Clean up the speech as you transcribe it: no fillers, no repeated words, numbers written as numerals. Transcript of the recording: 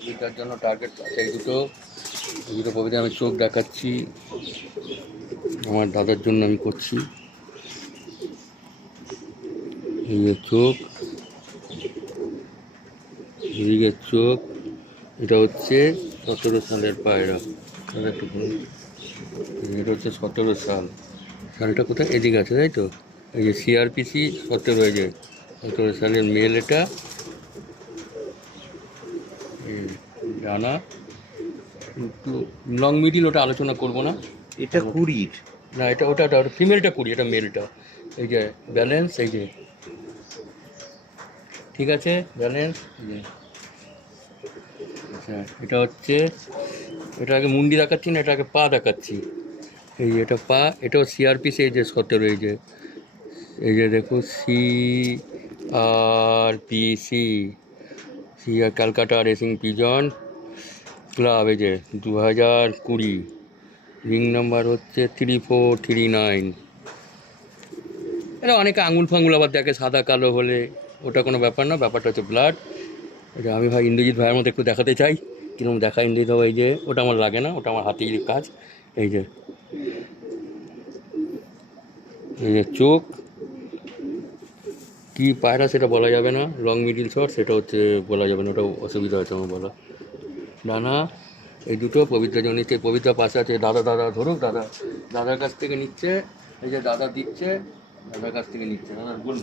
কবিতার জন্য টার্গেট আছে এই দুটো কবিতা আমি চোখ দেখাচ্ছি, আমার দাদার জন্য আমি করছি। এই যে চোখ, এদিকে চোখ, এটা হচ্ছে 17 সালের পায়রা। একটু এটা হচ্ছে 17 সাল, সালটা কোথায়? এদিকে আছে তাই তো। এই যে সিআরপিসি 17, এই যে 17 সালের মেল এটা। জানা একটু লং মিডিল, ওটা আলোচনা করবো না। এটা 20-র না, এটা ওটা ফিমেলটা 20, এটা মেলটা। এই যে ব্যালেন্স, এই যে ঠিক আছে ব্যালেন্স। আচ্ছা, এটা হচ্ছে, এটা আগে মুন্ডি দেখাচ্ছি না, এটা আগে পা দেখাচ্ছি। এই যে এটা পা, এটাও সিআরপিসি, এই যে 17, এই যে দেখো CrPC, CR Calcutta racing pigeon club, এই যে 2020, রিং নাম্বার হচ্ছে 3439। এটা অনেকে আঙুল ফাঙুল আবার দেখে সাদা কালো হলে, ওটা কোনো ব্যাপার না, ব্যাপারটা হচ্ছে ব্লাড। এটা আমি ভাই ইন্দ্রজিৎ ভাইয়ের মতো একটু দেখাতে চাই, কিরকম দেখা ইন্দ্রজিৎ ভাই। এই যে ওটা আমার লাগে না, ওটা আমার হাতের কাজ। এই যে চোখ কি পায়রা সেটা বলা যাবে না, লং মিডিল শর্ট সেটা হচ্ছে বলা যাবে না, ওটাও অসুবিধা আছে আমার বলা। ডানা, এই দুটো পবিত্রা জন্য নিচ্ছে, পবিত্রা পাশে আছে। দাদা ধরুক, দাদার কাছ থেকে নিচ্ছে, এই যে দাদা দিচ্ছে, দাদার কাছ থেকে নিচ্ছে, দাদা বলুন।